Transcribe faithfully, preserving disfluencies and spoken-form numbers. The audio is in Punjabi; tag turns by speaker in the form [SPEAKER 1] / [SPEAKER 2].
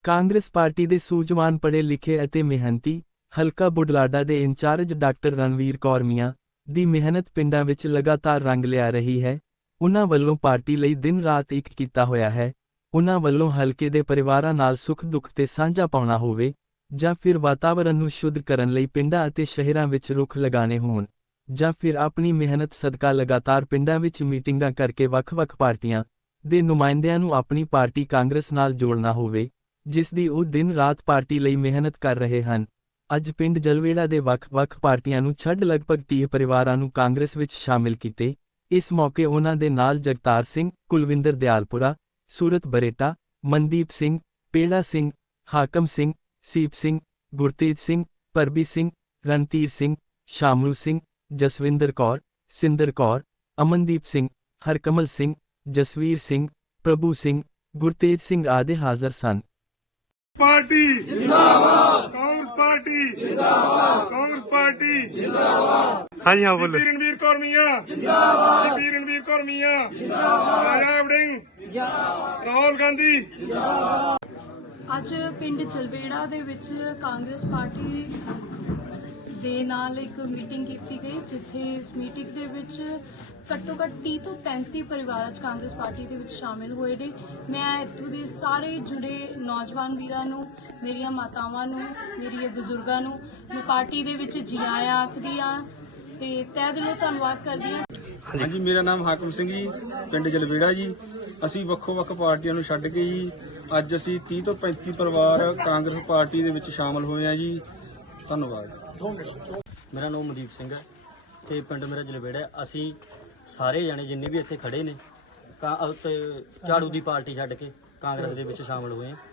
[SPEAKER 1] ਕਾਂਗਰਸ ਪਾਰਟੀ ਦੇ ਸੂਝਵਾਨ ਪੜ੍ਹੇ ਲਿਖੇ ਅਤੇ ਮਿਹਨਤੀ ਹਲਕਾ ਬੁਢਲਾਡਾ ਦੇ ਇੰਚਾਰਜ ਡਾਕਟਰ ਰਣਵੀਰ ਕੌਰ ਮੀਆਂ ਦੀ ਮਿਹਨਤ ਪਿੰਡਾਂ ਵਿੱਚ ਲਗਾਤਾਰ ਰੰਗ ਲਿਆ ਰਹੀ ਹੈ। ਉਨ੍ਹਾਂ ਵੱਲੋਂ ਪਾਰਟੀ ਲਈ ਦਿਨ ਰਾਤ ਇੱਕ ਕੀਤਾ ਹੋਇਆ ਹੈ। ਉਨ੍ਹਾਂ ਵੱਲੋਂ ਹਲਕੇ ਦੇ ਪਰਿਵਾਰਾਂ ਨਾਲ ਸੁੱਖ ਦੁੱਖ ਤੇ ਸਾਂਝਾ ਪਾਉਣਾ ਹੋਵੇ ਜਾਂ ਫਿਰ ਵਾਤਾਵਰਣ ਨੂੰ ਸ਼ੁੱਧ ਕਰਨ ਲਈ ਪਿੰਡਾਂ ਅਤੇ ਸ਼ਹਿਰਾਂ ਵਿੱਚ ਰੁੱਖ ਲਗਾਉਣੇ ਹੋਣ ਜਾਂ ਫਿਰ ਆਪਣੀ ਮਿਹਨਤ ਸਦਕਾ ਲਗਾਤਾਰ ਪਿੰਡਾਂ ਵਿੱਚ ਮੀਟਿੰਗਾਂ ਕਰਕੇ ਵੱਖ-ਵੱਖ ਪਾਰਟੀਆਂ ਦੇ ਨੁਮਾਇੰਦਿਆਂ ਨੂੰ ਆਪਣੀ ਪਾਰਟੀ ਕਾਂਗਰਸ ਨਾਲ ਜੋੜਨਾ ਹੋਵੇ, ਜਿਸ ਦੀ ਉਹ ਦਿਨ ਰਾਤ ਪਾਰਟੀ ਲਈ ਮਿਹਨਤ ਕਰ ਰਹੇ ਹਨ। ਅੱਜ ਪਿੰਡ ਜਲਵੇੜਾ ਦੇ ਵੱਖ-ਵੱਖ ਪਾਰਟੀਆਂ ਨੂੰ ਛੱਡ ਲਗਭਗ ਤੀਹ ਪਰਿਵਾਰਾਂ ਨੂੰ ਕਾਂਗਰਸ ਵਿੱਚ ਸ਼ਾਮਿਲ ਕੀਤੇ। ਇਸ ਮੌਕੇ ਉਨ੍ਹਾਂ ਦੇ ਨਾਲ ਜਗਤਾਰ ਸਿੰਘ, ਕੁਲਵਿੰਦਰ ਦਿਆਲਪੁਰਾ, ਸੂਰਤ ਬਰੇਟਾ, ਮਨਦੀਪ ਸਿੰਘ, ਪੇੜਾ ਸਿੰਘ, ਹਾਕਮ ਸਿੰਘ, ਸੀਪ ਸਿੰਘ, ਗੁਰਤੇਜ ਸਿੰਘ, ਪਰਬੀ ਸਿੰਘ, ਰਣਧੀਰ ਸਿੰਘ, ਸ਼ਾਮਰੂ ਸਿੰਘ, ਜਸਵਿੰਦਰ ਕੌਰ, ਸਿੰਦਰ ਕੌਰ, ਅਮਨਦੀਪ ਸਿੰਘ, ਹਰਕਮਲ ਸਿੰਘ, ਜਸਵੀਰ ਸਿੰਘ, ਪ੍ਰਭੂ ਸਿੰਘ, ਗੁਰਤੇਜ ਸਿੰਘ ਆਦਿ ਹਾਜ਼ਰ ਸਨ।
[SPEAKER 2] पार्टी जिंदाबाद, कांग्रेस पार्टी जिंदाबाद, कांग्रेस पार्टी जिंदाबाद।
[SPEAKER 3] हाँ जी हाँ बोलो।
[SPEAKER 2] रणवीर कौर मियां जिंदाबाद, रणवीर कौर मियां जिंदाबाद, राजा वड़िंग जिंदाबाद, राहुल गांधी जिंदाबाद।
[SPEAKER 4] ਅੱਜ ਪਿੰਡ ਚਲਵੇੜਾ ਦੇ ਵਿੱਚ ਕਾਂਗਰਸ ਪਾਰਟੀ ਦੇ ਨਾਲ ਇੱਕ ਮੀਟਿੰਗ ਕੀਤੀ ਗਈ, ਜਿੱਥੇ ਇਸ ਮੀਟਿੰਗ ਦੇ ਵਿੱਚ ਘੱਟੋ ਘੱਟ ਤੀਹ ਤੋਂ ਪੈਂਤੀ ਪਰਿਵਾਰ ਅੱਜ ਕਾਂਗਰਸ ਪਾਰਟੀ ਦੇ ਵਿੱਚ ਸ਼ਾਮਿਲ ਹੋਏ ਨੇ। ਮੈਂ ਇੱਥੋਂ ਦੇ ਸਾਰੇ ਜੁੜੇ ਨੌਜਵਾਨ ਵੀਰਾਂ ਨੂੰ, ਮੇਰੀਆਂ ਮਾਤਾਵਾਂ ਨੂੰ, ਮੇਰੀਆਂ ਬਜ਼ੁਰਗਾਂ ਨੂੰ ਮੈਂ ਪਾਰਟੀ ਦੇ ਵਿੱਚ ਜੀ ਆਇਆਂ ਆਖਦੀ ਹਾਂ ਤੇ ਤਹਿ ਦਿਲੋਂ ਧੰਨਵਾਦ ਕਰਦੀ ਹਾਂ।
[SPEAKER 5] ਹਾਂਜੀ, ਮੇਰਾ ਨਾਮ ਹਾਕਮ ਸਿੰਘ ਜੀ, ਪਿੰਡ ਜਲਵੇੜਾ ਜੀ। ਅਸੀਂ ਵੱਖੋ ਵੱਖ ਪਾਰਟੀਆਂ ਨੂੰ ਛੱਡ ਕੇ ਜੀ ਅੱਜ ਅਸੀਂ ਤੀਹ ਤੋਂ ਪੈਂਤੀ ਪਰਿਵਾਰ ਕਾਂਗਰਸ ਪਾਰਟੀ ਦੇ ਵਿੱਚ ਸ਼ਾਮਲ ਹੋਏ ਆ ਜੀ। ਧੰਨਵਾਦ।
[SPEAKER 6] ਮੇਰਾ ਨਾਮ ਮਨਦੀਪ ਸਿੰਘ ਹੈ ਤੇ ਪਿੰਡ ਮੇਰਾ ਜਲਵੇੜਾ ਹੈ। ਅਸੀਂ ਸਾਰੇ ਜਾਣੇ ਜਿੰਨੇ ਵੀ ਇੱਥੇ ਖੜੇ ਨੇ ਕਾ ਤੇ ਝਾੜੂ ਦੀ ਪਾਰਟੀ ਛੱਡ ਕੇ ਕਾਂਗਰਸ ਦੇ ਵਿੱਚ ਸ਼ਾਮਲ ਹੋਏ ਹਾਂ।